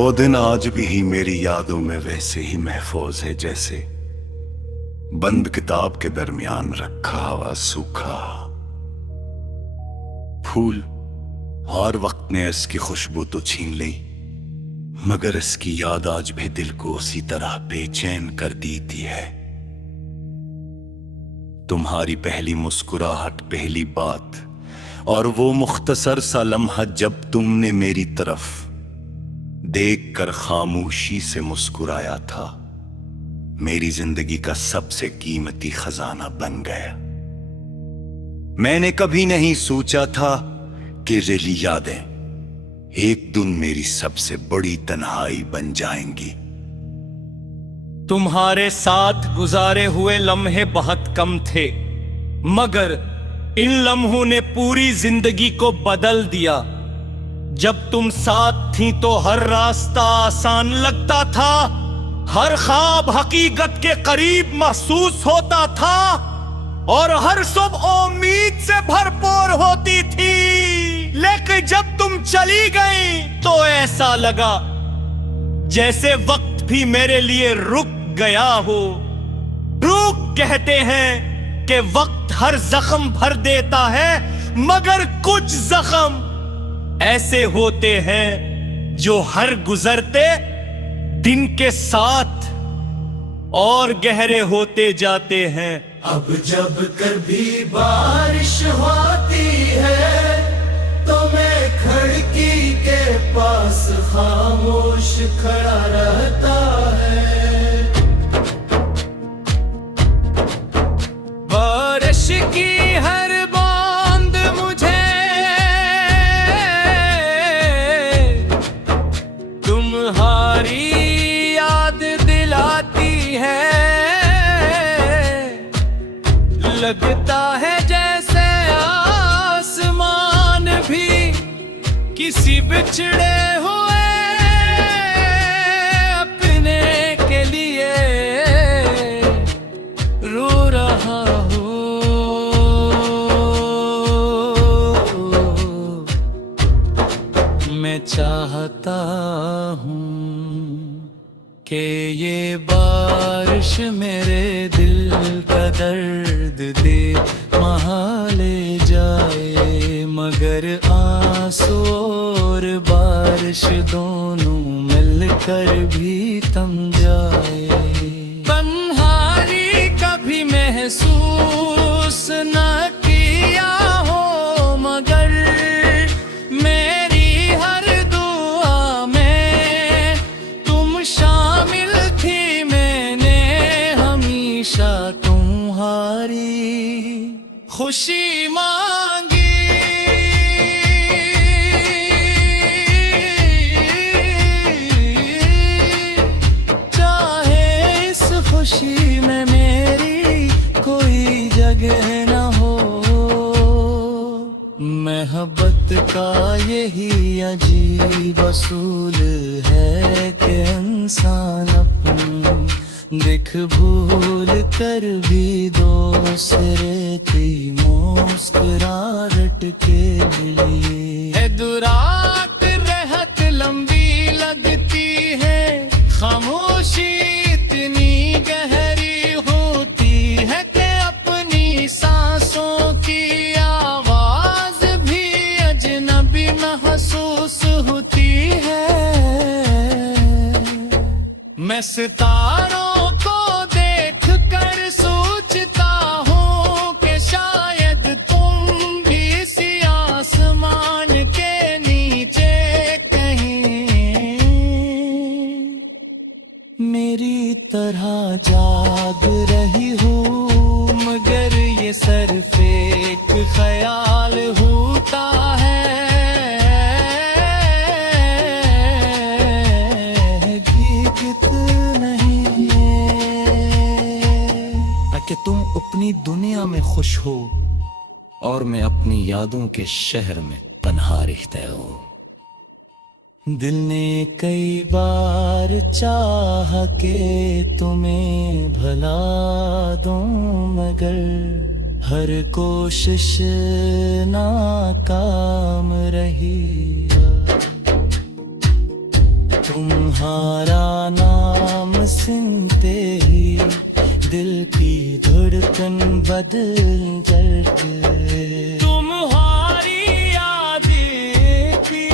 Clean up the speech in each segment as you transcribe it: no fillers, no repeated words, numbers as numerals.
वो दिन आज भी मेरी यादों में वैसे ही महफूज है जैसे बंद किताब के दरमियान रखा हुआ सूखा फूल। और वक्त ने इसकी खुशबू तो छीन ली, मगर इसकी याद आज भी दिल को उसी तरह बेचैन कर देती है। तुम्हारी पहली मुस्कुराहट, पहली बात और वो मुख्तसर सा लम्हा जब तुमने मेरी तरफ देखकर खामोशी से मुस्कुराया था, मेरी जिंदगी का सबसे कीमती खजाना बन गया। मैंने कभी नहीं सोचा था कि रेली यादें एक दिन मेरी सबसे बड़ी तन्हाई बन जाएंगी। तुम्हारे साथ गुजारे हुए लम्हे बहुत कम थे, मगर इन लम्हों ने पूरी जिंदगी को बदल दिया। जब तुम साथ थी तो हर रास्ता आसान लगता था, हर ख्वाब हकीकत के करीब महसूस होता था और हर सुबह उम्मीद से भरपूर होती थी। लेकिन जब तुम चली गई तो ऐसा लगा जैसे वक्त भी मेरे लिए रुक गया हो। रुक कहते हैं कि वक्त हर जख्म भर देता है, मगर कुछ जख्म ऐसे होते हैं जो हर गुजरते दिन के साथ और गहरे होते जाते हैं। अब जब कभी बारिश होती है तो मैं खिड़की के पास खामोश खड़ा रहता है। बारिश की हर बूंद मुझे तुम्हारी याद दिलाती है। लगता है जैसे आसमान भी किसी बिछड़े हुए अपने के लिए रो रहा हो। मैं चाहता हूँ कि ये बारिश मेरे दिल का दर्द दे ले जाए, मगर आंसू और बारिश दोनों मिलकर भी थम जाए। तन्हाई कभी महसूस न किया हो, मगर मेरी हर दुआ में तुम शामिल थी। मैंने हमेशा तुम्हारी खुशी मांगी। चाहे इस खुशी में मेरी कोई जगह न हो, मोहब्बत का यही अजीब असूल है कि इंसान अपनी दिख भूल कर भी दूसरे की मुस्कुराहट के लिए है दुरात रहत लंबी लगती है। खामोशी इतनी गहरी होती है कि अपनी सांसों की आवाज भी अजनबी महसूस होती है। मैं सितारों को देख कर सोचता हूँ कि शायद तुम भी इसी आसमान के नीचे कहीं मेरी तरह जाग रही हो, मगर ये सिर्फ एक ख्याल होता है। कि तुम अपनी दुनिया में खुश हो और मैं अपनी यादों के शहर में तन्हा रहता हूँ। दिल ने कई बार चाह के तुम्हें भला दूं, मगर हर कोशिश नाकाम रही। तुम तुम्हारा नाम सुनते ही दिल की धड़कन बदल जाती। तुम्हारी यादें की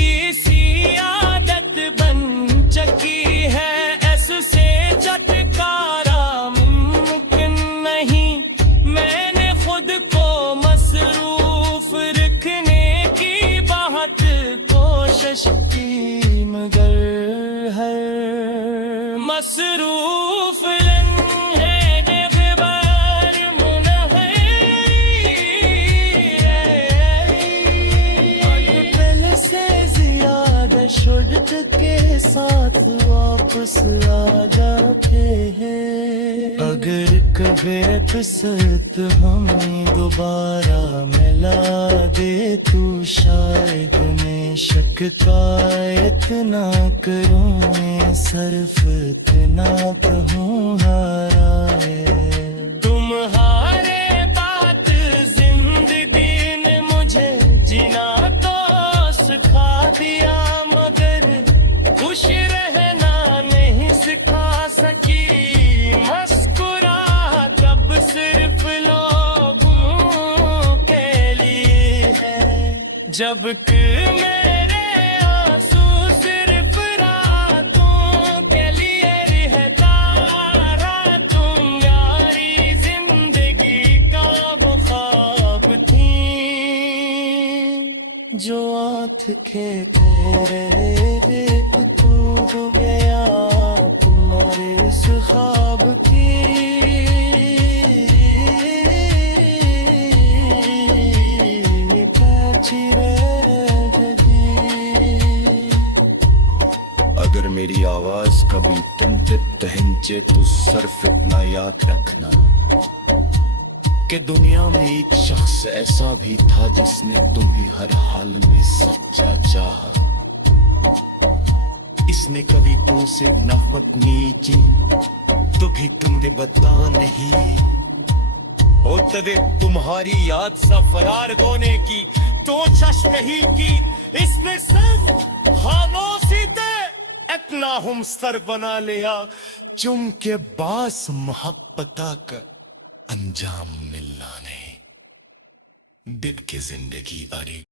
इसी आदत बन चकी है, ऐसे झटकारा मुमकिन नहीं। मैंने खुद को मसरूफ रखने की बहुत कोशिश की, मगर हर मसरूफ शुद्ध के साथ वापस आ जाते हैं। अगर कभी फिसलत हमें दोबारा मिला दे तू, शायद मैं शक का इतना करूं, मैं सिर्फ इतना कहूँ हाराए। तुम्हारे बात जिंदगी ने मुझे जीना तो सिखा दिया, मगर खुश रहना नहीं सिखा सकी। मुस्कुरा तब सिर्फ लोगों के लिए है, जबकि मेरे आंसू सिर्फ रातों के लिए रहता रहा। तुम यारी जिंदगी का वो ख्वाब थी, जो आँख के कह रहे तू हो गया तुम्हारे इस ख्वाब की। कैची रही। अगर मेरी आवाज कभी तुम पे पहंचे तो सिर्फ इतना याद रखना कि दुनिया में एक शख्स ऐसा भी था जिसने तुम्हें हर हाल में सच्चा चाहा। इसने कभी तुमसे नफरत नहीं की तो भी तुमने बता नहीं। होते हुए तुम्हारी याद सा फरार होने की तो नहीं की। इसने सिर्फ खामोशी से इतना हमसर बना लिया, चुम के बास मोहब्बत का अंजाम मिलना नहीं। दिल की जिंदगी अरे